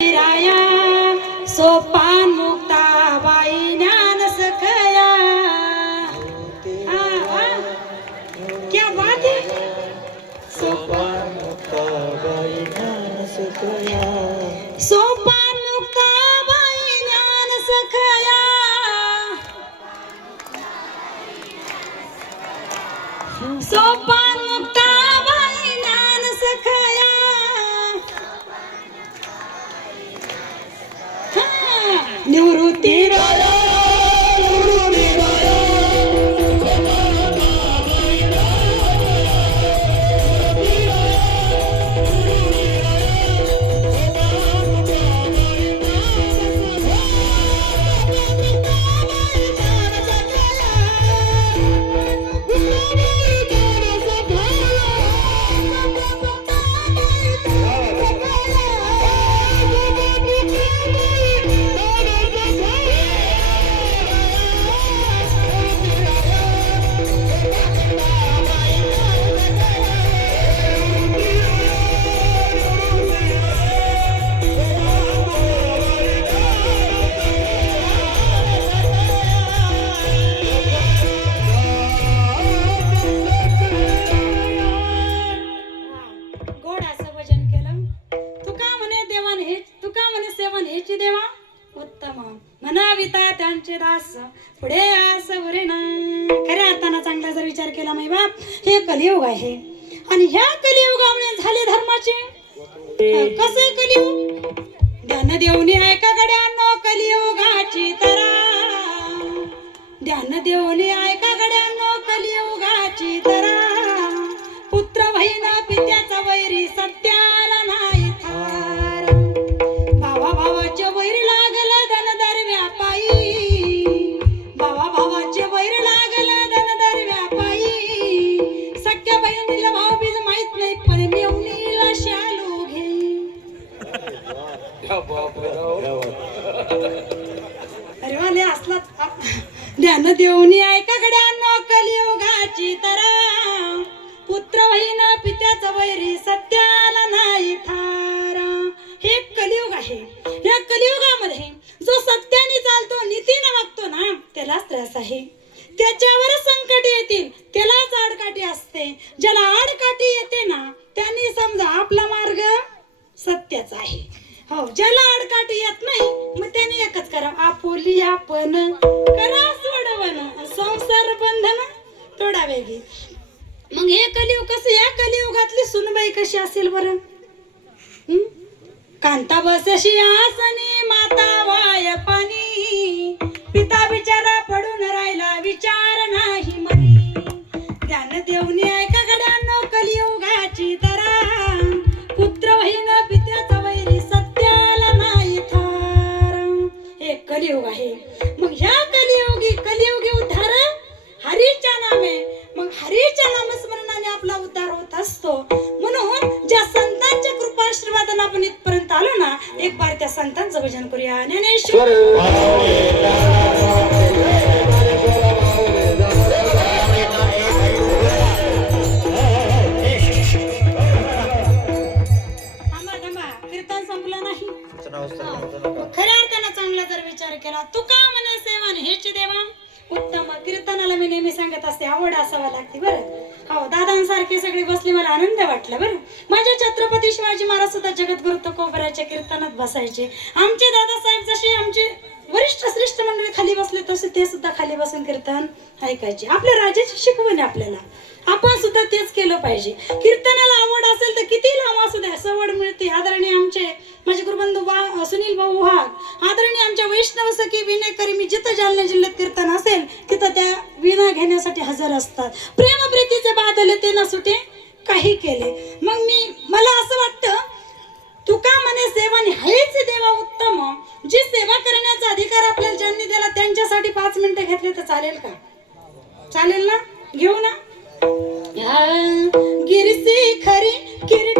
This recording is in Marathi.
Yeah. सेवन हेची देवा? उत्तम. म्हणाविता त्यांचे दास. पुढे आस ना. खऱ्या अर्थानं चांगला जर विचार केला माई बाप हे कलियुग आहे. आणि ह्या कलियुगामुळे झाले धर्माचे. कसे कलियुग? ध्यान देऊनी ऐका गड्यांनो कलियुगाची तरा. ध्यान देऊनी अरे वाले असला ध्यान देऊन ऐका कलियुगाची तरा. पुत्र वहीन पित्याचा वैरी सत्याला नाही थारा हे कलियुग आहे. या कलियुगामध्ये जो सत्याने चालतो नीतीने वागतो ना त्यालाच त्रास आहे. त्याच्यावर संकट येतील त्यालाच आडकाठी असते. ज्याला आडकाठी येते ना त्यांनी समजा आपला मार्ग सत्याचा आहे. हो ज्याला आडकाठी येत नाही मग त्याने एकच करा आपुली आपण करा सोडवण संसार बंधन थोडा वेगळी मग हे कलियुग कसं या कलियुगातली सुनबाई कशी असेल बरं? हं? कांता बसशी आसनी कृपाशीर्वादाने आपण इथपर्यंत आलो ना एक बार त्या संतांचं भजन करूया. ज्ञानेश्वर. थांबा थांबा. कीर्तन संपलं नाही. खऱ्या अर्थानं चांगला जर विचार केला तू का म्हणे सेवन हेच देवा. उत्तम कीर्तनाला मी नेहमी सांगत असते आवड असावा लागते बरं. हो दादांसारखे सगळे बसले मला आनंद वाटला बरं. माझ्या छत्रपती शिवाजी महाराज सुद्धा जगद्गुरु तुकोबराच्या कीर्तनात बसायचे. आमचे दादासाहेब जसे आमचे वरिष्ठ श्रेष्ठ मंडळी खाली बसले तसे ते सुद्धा खाली बसून कीर्तन ऐकायचे. आपल्या राजाची शिकवण आहे आपल्याला. आपण सुद्धा तेच केलं पाहिजे. कीर्तनाला आवड असेल तर किती लांब असू द्या. सवड मिळते. आदरणीय आमचे माझे गुरुबंधू वा सुनील भाऊ वाघ आदरणीय आमच्या वैष्णव सखी विनयकरी मी जिथं जालना जिल्ह्यात कीर्तन असेल तिथं त्या विणा घेण्यासाठी हजर असतात. प्रेम प्रीतीचे बादल ते न सुटे काही केले. मग मी मला असं वाटतं तुका म्हणे सेवा हेच देवा उत्तम. जी सेवा करण्याचा अधिकार आपल्याला ज्यांनी दिला त्यांच्यासाठी पाच मिनिटं घेतले तर चालेल का? चालेल ना? घेऊ ना? गिरसी खरी किरट